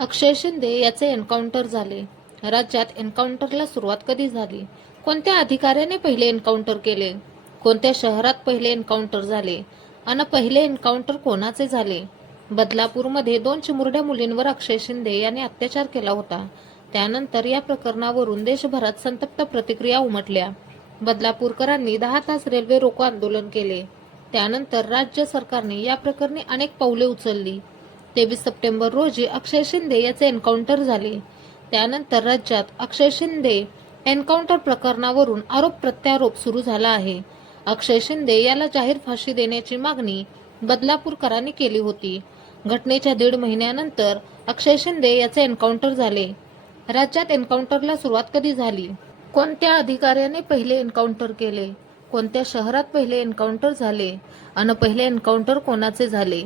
अक्षय शिंदे याचे एन्काउंटर झाले. राज्यात एन्काउंटरला सुरुवात कधी झाली? कोणत्या अधिकाऱ्याने पहिले एन्काउंटर केले? कोणत्या शहरात पहिले एन्काउंटर झाले? आणि पहिले एन्काउंटर कोणाचे झाले? बदलापूरमध्ये दोन चिमुरड्या मुलींवर अक्षय शिंदे यांनी अत्याचार केला होता. त्यानंतर या प्रकरणावरून देशभरात संतप्त प्रतिक्रिया उमटल्या. बदलापूरकरांनी दहा तास रेल्वे रोको आंदोलन केले. त्यानंतर राज्य सरकारने या प्रकरणी अनेक पावले उचलली. तेवीस सप्टेंबर रोजी अक्षय शिंदे याचे एन्काउंटर झाले. त्यानंतर राज्यात अक्षय शिंदे एन्काउंटर प्रकरणावरून आरोप प्रत्यारोप सुरू झाला आहे. अक्षय शिंदे याला जाहीर फाशी देण्याची मागणी बदलापूरकरांनी केली होती. घटनेच्या दीड महिन्यानंतर अक्षय शिंदे याचे एन्काउंटर झाले. राज्यात एन्काउंटरला सुरुवात कधी झाली? कोणत्या अधिकाऱ्याने पहिले एन्काउंटर केले? कोणत्या शहरात पहिले एन्काउंटर झाले? आणि पहिले एन्काउंटर कोणाचे झाले?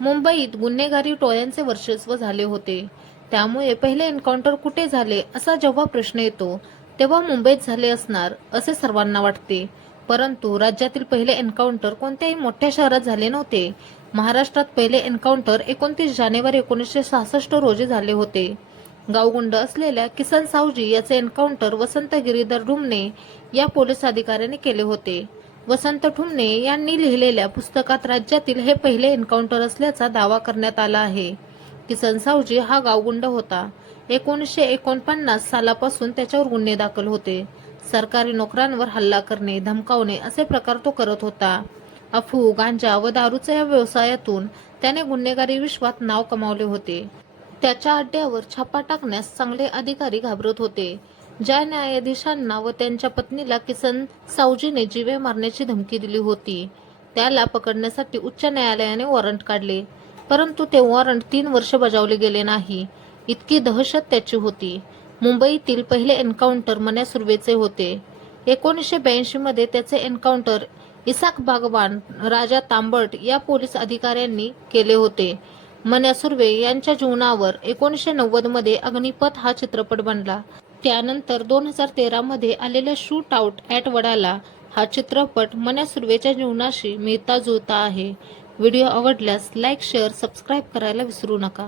मुंबईत गुन्हेगारी टोळ्यांचे वर्चस्व झाले होते. त्यामुळे पहिले एन्काउंटर कुठे झाले असा जेव्हा प्रश्न येतो तेव्हा मुंबईत झाले असणार असे सर्वांना वाटते. परंतु राज्यातील पहिले एन्काउंटर कोणत्याही मोठ्या शहरात झाले नव्हते. महाराष्ट्रात पहिले एन्काउंटर एकोणतीस जानेवारी एकोणीसशे सहासष्ट रोजी झाले होते. गावगुंड असलेल्या किसन सावजी याचे एन्काउंटर वसंत गिरीधर ढुमणे या पोलीस अधिकाऱ्याने केले होते. वसंत ठुमने यांनी लिहिलेल्या पुस्तकात राज्यातील हे पहिले एन्काउंटर असल्याचा दावा करण्यात आला आहे. किसन सावजी हा गावगुंड होता. एकोणीसशे एकोणपन्नास सालापासून त्याच्यावर गुन्हे दाखल होते. सरकारी नोकरांवर हल्ला करणे धमकावणे असे प्रकार तो करत होता. अफू गांजा व दारूच्या या व्यवसायातून त्याने गुन्हेगारी विश्वात नाव कमावले होते. त्याच्या अड्ड्यावर छापा टाकण्यास चांगले अधिकारी घाबरत होते. ज्या न्यायाधीशांना व त्यांच्या पत्नीला किसन सावजीने जीवे मारण्याची धमकी दिली होती त्याला पकडण्यासाठी उच्च न्यायालयाने वॉरंट काढले. परंतु ते वॉरंट तीन वर्ष बजावले गेले नाही. इतकी दहशत त्याची होती. मुंबईतील पहिले एन्काउंटर मन्या सुर्वेचे होते. एकोणीसशे ब्याऐंशी मध्ये त्याचे एन्काउंटर इसाक बागवान राजा तांबट या पोलीस अधिकाऱ्यांनी केले होते. मन्या सुर्वे यांच्या जीवनावर एकोणीसशे नव्वदमध्ये अग्निपथ हा चित्रपट बनला. त्यानंतर दोन हजार तेरामध्ये आलेल्या शूट आउट ॲट वडाला हा चित्रपट मन्या सुर्वेच्या जीवनाशी मिळता जुळता आहे. व्हिडिओ आवडल्यास लाईक शेअर सबस्क्राईब करायला विसरू नका.